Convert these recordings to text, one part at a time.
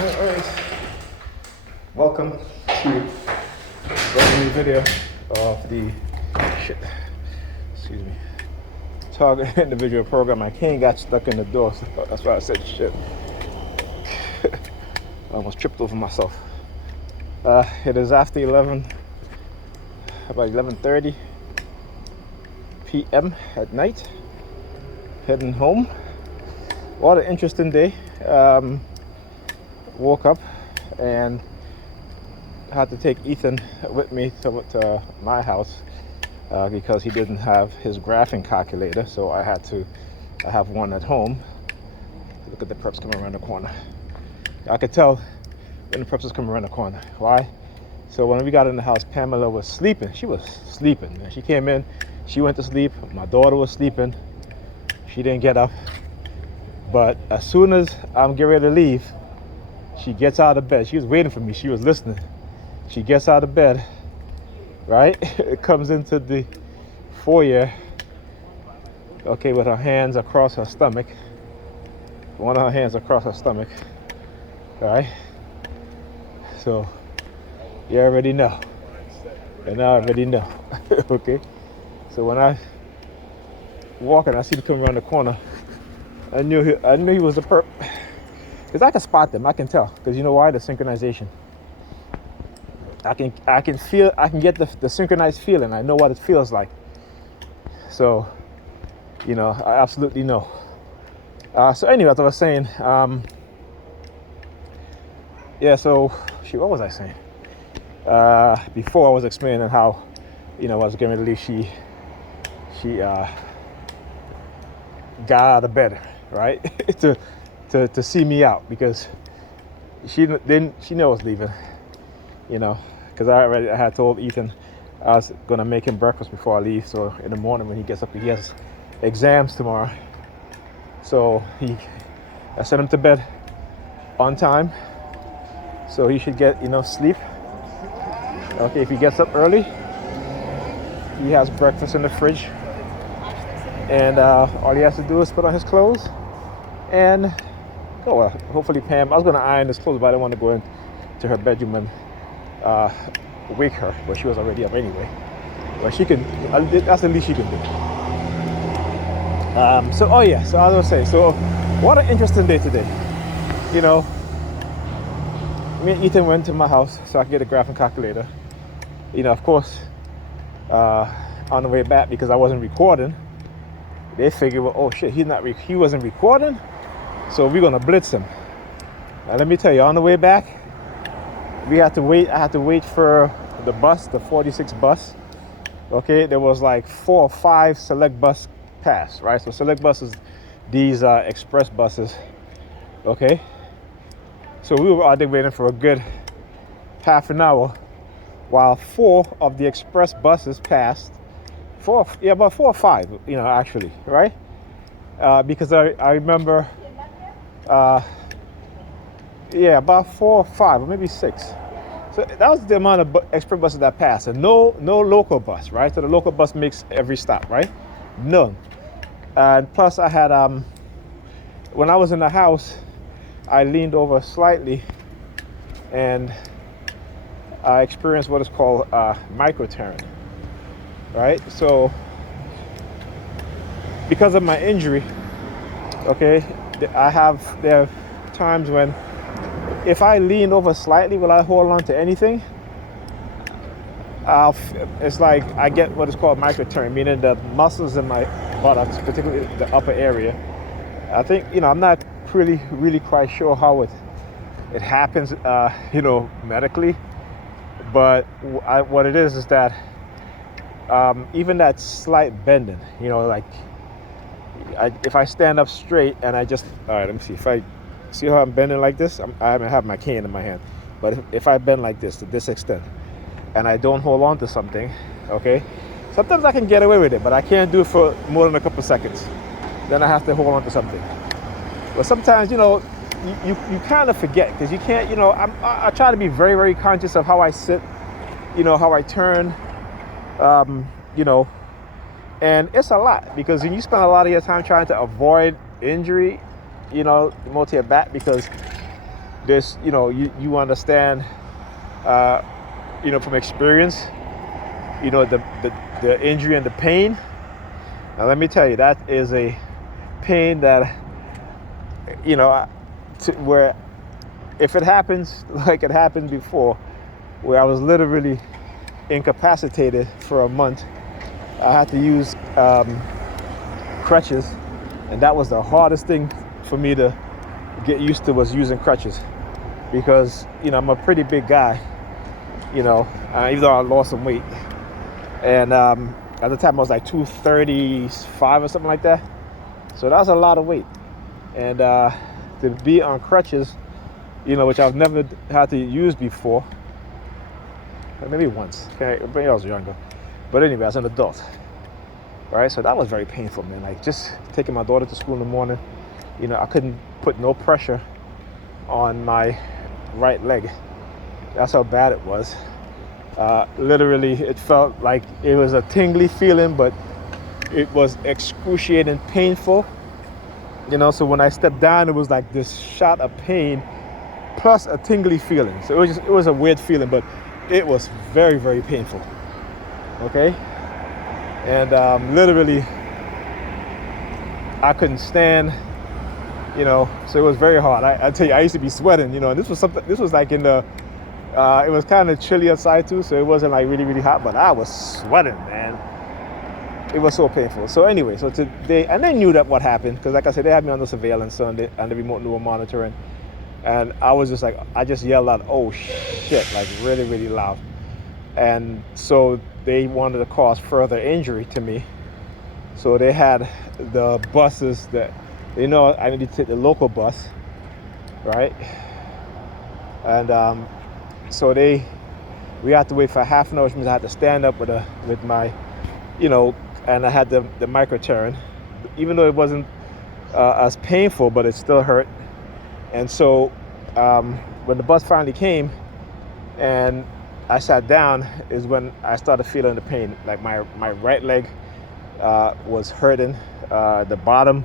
All right. Welcome to a new video of the target individual program. My cane got stuck in the door, so that's why I said shit. I almost tripped over myself. It is after about 11:30 p.m. at night. Heading home. What an interesting day. Woke up and had to take Ethan with me to my house because he didn't have his graphing calculator, so I have one at home. Look at the preps coming around the corner. I could tell when the preps was coming around the corner. Why? So when we got in the house, Pamela was sleeping. She was sleeping. She came in, she went to sleep. My daughter was sleeping. She didn't get up. But as soon as I'm getting ready to leave, she gets out of bed. She was waiting for me. She was listening. She gets out of bed, right? Comes into the foyer, okay, with her hands across her stomach. One of her hands across her stomach, right? So you already know. And I already know, okay? So when I walk and I see him coming around the corner, I knew he was a perp. Because I can spot them, I can tell. Because you know why? The synchronization. I can get the synchronized feeling. I know what it feels like. So, I absolutely know. So anyway, as I was saying, what was I saying? Before I was explaining how, I was getting ready to leave, she got out of bed, right? to see me out because she knew I was leaving, because I had told Ethan I was gonna make him breakfast before I leave. So in the morning when he gets up, he has exams tomorrow. So I sent him to bed on time, so he should get enough sleep. Okay, if he gets up early, he has breakfast in the fridge, and all he has to do is put on his clothes and go. Well, hopefully Pam, I was going to iron his clothes, but I didn't want to go into her bedroom and wake her, but she was already up anyway. But she can, that's the least she can do. So as I was saying, so what an interesting day today. Me and Ethan went to my house so I could get a graphing calculator. Of course, on the way back, because I wasn't recording, they figured, well, oh shit, he wasn't recording, so we're gonna blitz him. Now let me tell you, on the way back, I had to wait for the bus, the 46 bus. Okay, there was like 4 or 5 select bus pass, right? So select buses, these express buses. Okay, so we were out there waiting for a good half an hour while 4 of the express buses passed. About 4 or 5, actually, right? Because I remember, about 4 or 5, or maybe 6. So that was the amount of express buses that passed, and no local bus, right? So the local bus makes every stop, right? None. And plus, I had when I was in the house, I leaned over slightly, and I experienced what is called microturn. Right, so because of my injury, okay, there are times when if I lean over slightly, will I hold on to anything? It's like I get what is called microturn, meaning the muscles in my buttocks, particularly the upper area. I think, I'm not really quite sure how it happens, medically, but what it is that even that slight bending, if I stand up straight and all right, let me see. If I see how I'm bending like this, I haven't have my cane in my hand, but if I bend like this to this extent and I don't hold on to something, okay, sometimes I can get away with it, but I can't do it for more than a couple seconds. Then I have to hold on to something. But sometimes, you kind of forget, because you can't, I try to be very, very conscious of how I sit, how I turn, and it's a lot, because when you spend a lot of your time trying to avoid injury, more to your back, because this, you understand, from experience, the injury and the pain. Now, let me tell you, that is a pain that, where if it happens like it happened before, where I was literally incapacitated for a month, I had to use crutches, and that was the hardest thing for me to get used to, was using crutches, because I'm a pretty big guy, even though I lost some weight, and at the time I was like 235 or something like that, so that was a lot of weight, and to be on crutches, which I've never had to use before, maybe once, okay, when I was younger, but anyway, as an adult, right? So that was very painful, man. Like, just taking my daughter to school in the morning, I couldn't put no pressure on my right leg. That's how bad it was. Literally, it felt like it was a tingly feeling, but it was excruciating painful. So when I stepped down, it was like this shot of pain plus a tingly feeling. So it was a weird feeling, but it was very, very painful. Okay? And literally, I couldn't stand, so it was very hard. I tell you, I used to be sweating, and this was like in the, it was kind of chilly outside too, so it wasn't like really, really hot, but I was sweating, man. It was so painful. So anyway, so today, and they knew that what happened, because like I said, they had me on the surveillance on the remote neural monitoring, and I was just like, I just yelled out, "Oh shit," like really, really loud. And so they wanted to cause further injury to me. So they had the buses that, I needed to take the local bus, right? And so we had to wait for half an hour, which means I had to stand up with my, and I had the micro-turn, even though it wasn't as painful, but it still hurt. And so when the bus finally came and I sat down, is when I started feeling the pain. Like my right leg was hurting, the bottom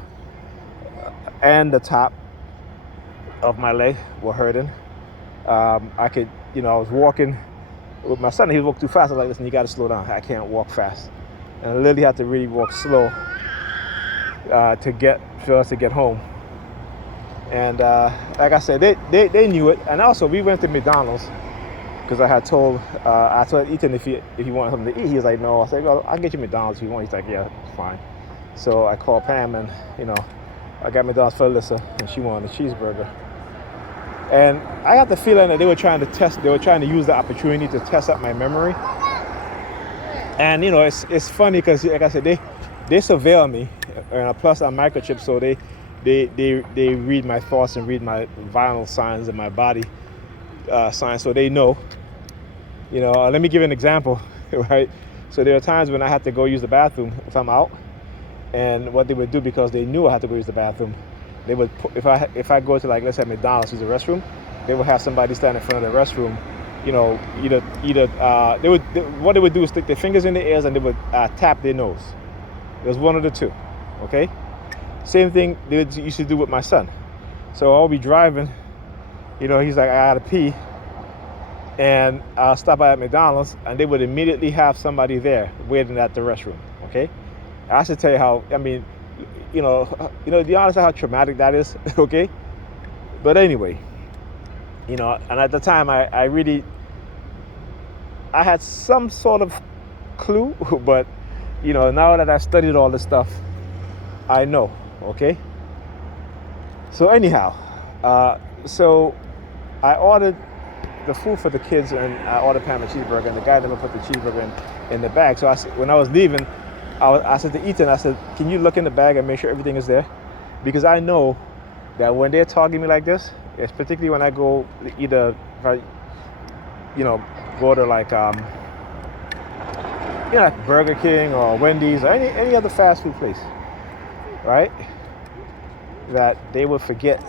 and the top of my leg were hurting. I could, I was walking with my son. He was walking too fast. I was like, listen, you got to slow down. I can't walk fast. And I literally had to really walk slow for us to get home. And like I said, they knew it. And also, we went to McDonald's, because I told Ethan if he wanted something to eat. He was like, no. I said, well, I'll get you McDonald's if you want. He's like, yeah, it's fine. So I called Pam, and I got McDonald's for Alyssa, and she wanted a cheeseburger. And I got the feeling that they were trying to use the opportunity to test out my memory. And it's funny, because like I said, they surveil me, plus I'm microchipped, so they read my thoughts and read my vital signs in my body. Signs, so they know. Let me give you an example, right? So there are times when I had to go use the bathroom if I'm out, and what they would do, because they knew I had to go use the bathroom, they would if I go to, like, let's say McDonald's, use the restroom, they would have somebody stand in front of the restroom. What they would do is stick their fingers in their ears, and they would tap their nose. It was one of the two. Okay. Same thing they used to do with my son. So I'll be driving. He's like, I gotta pee, and I'll stop by at McDonald's, and they would immediately have somebody there waiting at the restroom. Okay, I should tell you how. I mean, do you understand how traumatic that is? Okay, but anyway, and at the time, I had some sort of clue, but now that I studied all this stuff, I know. Okay, so anyhow, so I ordered the food for the kids, and I ordered Pam a cheeseburger, and the guy never put the cheeseburger in the bag. So when I was leaving, I said to Ethan, I said, can you look in the bag and make sure everything is there? Because I know that when they're talking to me like this, it's particularly when I go either, go to like Burger King or Wendy's or any other fast food place, right? That they would forget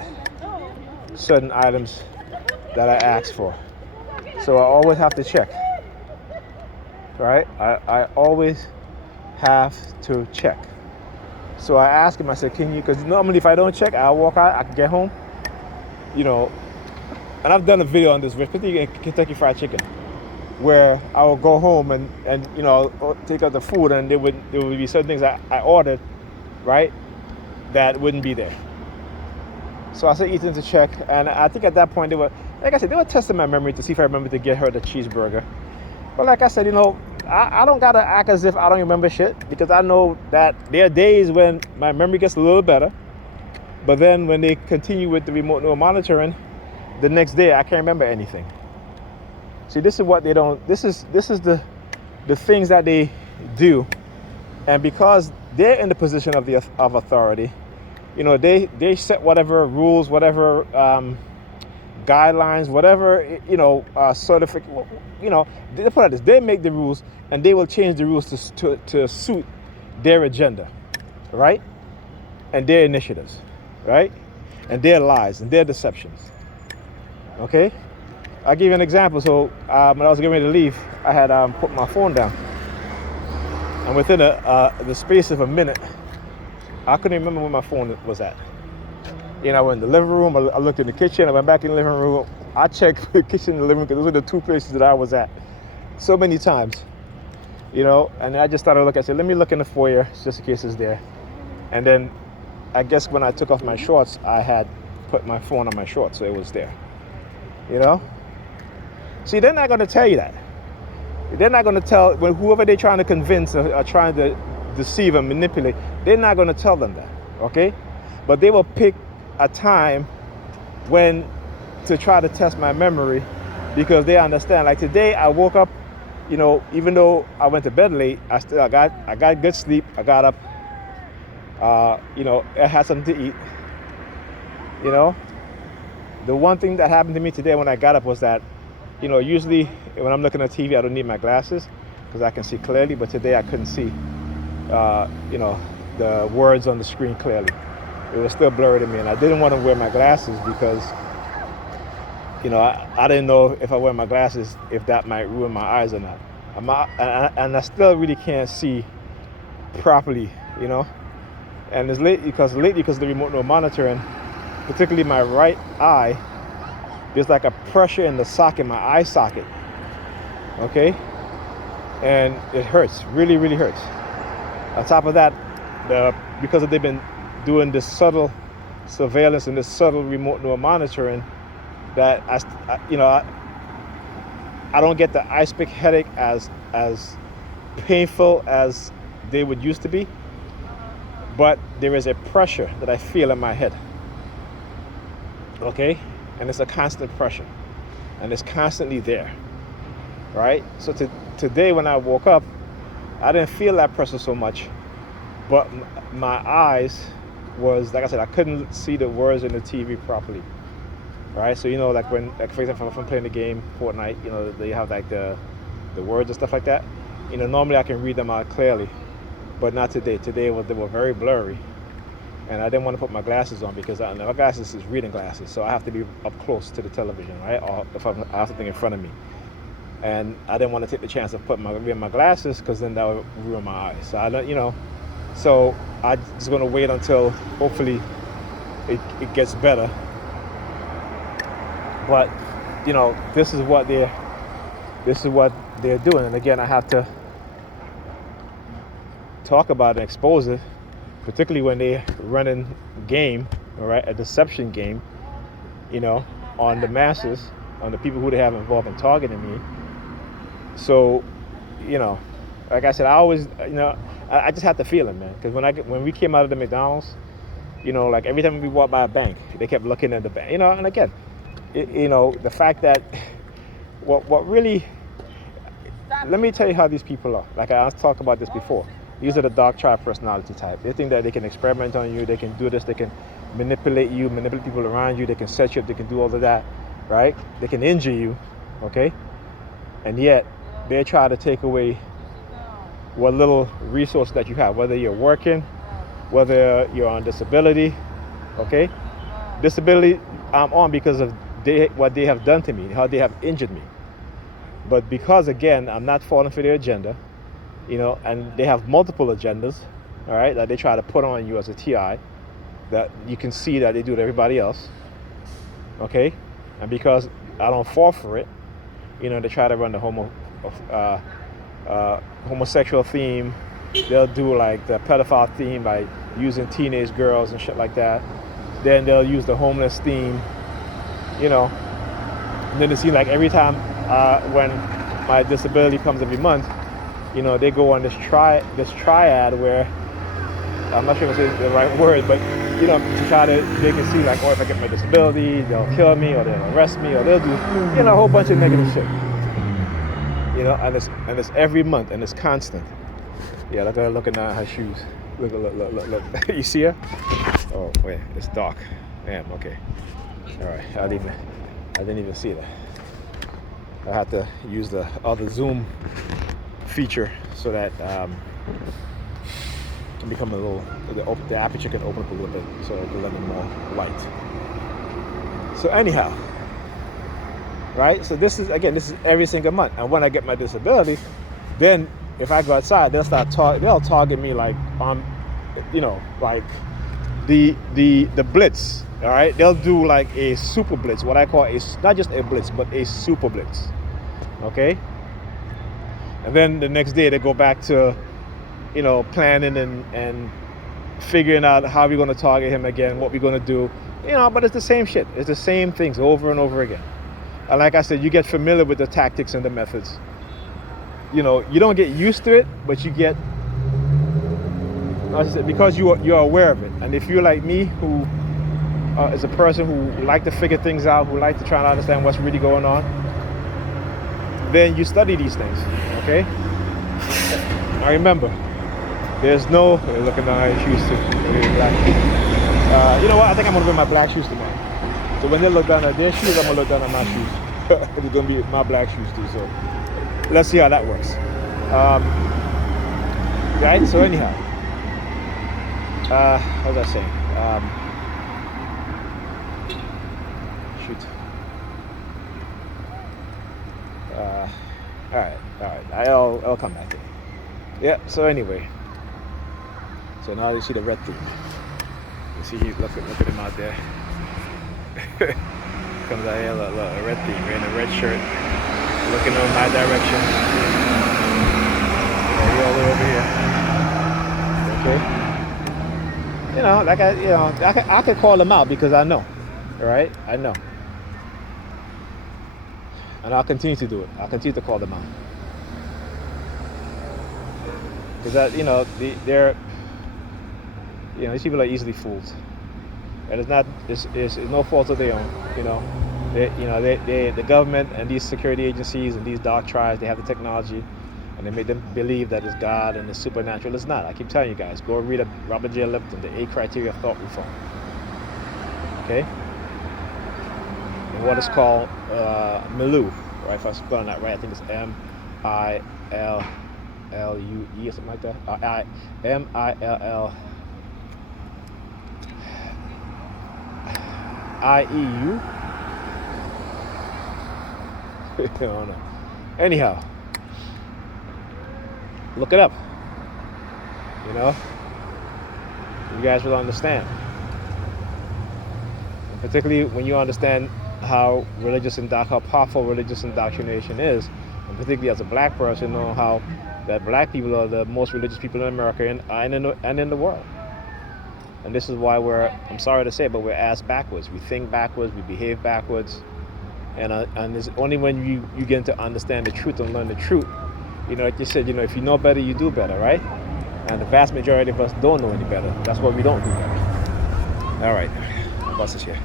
certain items that I asked for. So I always have to check, right? I always have to check. So I asked him, I said, can you, because normally if I don't check, I'll walk out, I can get home, and I've done a video on this, particularly in Kentucky Fried Chicken, where I will go home and take out the food, and there would be certain things I ordered, right, that wouldn't be there. So I said Ethan to check, and I think at that point they were, like I said, they were testing my memory to see if I remember to get her the cheeseburger. But like I said, I don't gotta act as if I don't remember shit, because I know that there are days when my memory gets a little better, but then when they continue with the remote neural monitoring, the next day I can't remember anything. See, this is what they don't. This is the things that they do, and because they're in the position of authority, they set whatever rules, whatever guidelines, whatever certificate. They put it this: they make the rules, and they will change the rules to suit their agenda, right? And their initiatives, right? And their lies and their deceptions. Okay. I'll give you an example. So when I was getting ready to leave, I had put my phone down, and within the space of a minute, I couldn't remember where my phone was at. I went in the living room, I looked in the kitchen, I went back in the living room, I checked the kitchen and the living room, because those are the two places that I was at so many times, and I just started looking. I said, let me look in the foyer just in case it's there. And then I guess when I took off my shorts, I had put my phone on my shorts, so it was there. See, they're not going to tell you that. They're not going to tell, when whoever they're trying to convince or trying to deceive and manipulate, they're not going to tell them that, okay? But they will pick a time when to try to test my memory, because they understand. Like today, I woke up, even though I went to bed late, I got good sleep. I got up, I had something to eat, The one thing that happened to me today when I got up was that, usually when I'm looking at TV, I don't need my glasses because I can see clearly. But today I couldn't see, the words on the screen clearly. It was still blurry to me, and I didn't want to wear my glasses because, I didn't know if I wear my glasses if that might ruin my eyes or not. And I still really can't see properly, And it's lately because of the remote neural monitoring, particularly my right eye, there's like a pressure in the socket, my eye socket, okay? And it hurts, really, really hurts. On top of that, because they've been doing this subtle surveillance and this subtle remote neural monitoring, that I don't get the ice pick headache as painful as they would used to be, but there is a pressure that I feel in my head, okay? And it's a constant pressure, and it's constantly there, right? So today when I woke up, I didn't feel that pressure so much, but my eyes was, like I said, I couldn't see the words in the TV properly, right? So like when, for example, if I'm playing the game Fortnite, they have like the words and stuff like that. Normally I can read them out clearly, but not today. Today they were very blurry. And I didn't want to put my glasses on because my glasses is reading glasses, so I have to be up close to the television, right? Or if I have something in front of me. And I didn't want to take the chance of putting my glasses, because then that would ruin my eyes. So I don't, so I'm just going to wait until hopefully it gets better. But this is what they're doing, and again, I have to talk about it and expose it. Particularly when they're running game, all right, a deception game, on the masses, on the people who they have involved in targeting me. So, like I said, I always, I just had to feel it, man. Because when we came out of the McDonald's, like every time we walked by a bank, they kept looking at the bank, And again, the fact that what really, let me tell you how these people are. Like I talked about this before. These are the dark tribe personality type. They think that they can experiment on you, they can do this, they can manipulate you, manipulate people around you, they can set you up, they can do all of that, right? They can injure you, okay? And yet, they try to take away what little resource that you have, whether you're working, whether you're on disability, okay? Disability, I'm on because of what they have done to me, how they have injured me. But because, again, I'm not falling for their agenda, and they have multiple agendas, all right, that they try to put on you as a TI, that you can see that they do to everybody else, okay? And because I don't fall for it, they try to run the homosexual theme. They'll do like the pedophile theme by using teenage girls and shit like that. Then they'll use the homeless theme, And then it seems like every time when my disability comes every month, they go on this triad where, I'm not sure if it's the right word, but to try to, they can see like, if I get my disability, they'll kill me, or they'll arrest me, or they'll do, a whole bunch of negative shit. And it's every month, and it's constant. Yeah, look at her looking at her shoes. Look. You see her? Oh wait, it's dark. Damn. Okay. All right. I didn't even see that. I had to use the other zoom feature so that can become a little, the aperture can open up a little bit, so it can let in more light. So anyhow, right? So this is every single month. And when I get my disability, then if I go outside, they'll target me like like the blitz. All right, they'll do like a super blitz, what I call not just a blitz, but a super blitz. Okay. And then the next day they go back to, planning and figuring out how we're going to target him again, what we're going to do, but it's the same shit. It's the same things over and over again. And like I said, you get familiar with the tactics and the methods. You don't get used to it, but you get, because you're aware of it. And if you're like me, who is a person who like to figure things out, who like to try to understand what's really going on, then you study these things, okay? Now remember, there's no, you're looking down at your shoes too, black. You know what, I think I'm gonna wear my black shoes tomorrow. So when they look down at their shoes, I'm gonna look down at my shoes. It's gonna be my black shoes too, so let's see how that works. Right, so anyhow, what was I saying? Shoot. All right. I'll come back to it. Yeah. So anyway. So now you see the red theme. You see he's looking at him out there. Comes out here, look, a red theme, wearing a red shirt, looking in my direction. He all the way over here. Okay. I could call him out because I know. All right, I know. And I'll continue to do it. I'll continue to call them out. Because these people are easily fooled. And it's no fault of their own, the government and these security agencies and these dark tribes, they have the technology, and they make them believe that it's God and it's supernatural. It's not. I keep telling you guys, go read Robert J. Lipton, The 8 Criteria of Thought Reform. Okay? And what is called Milou, right? If I'm spelling that right, I think it's M-I-L-L-U-E or something like that. M-I-L-L I-E-U. I don't know. Anyhow, look it up. You guys will understand. And particularly when you understand how powerful religious indoctrination is, and particularly as a black person, know how that black people are the most religious people in America and in the world. And this is why I'm sorry to say, but we're ass backwards. We think backwards, we behave backwards. And it's only when you get to understand the truth and learn the truth, like you said, if you know better, you do better, right? And the vast majority of us don't know any better. That's why we don't do better. All right, bus is here.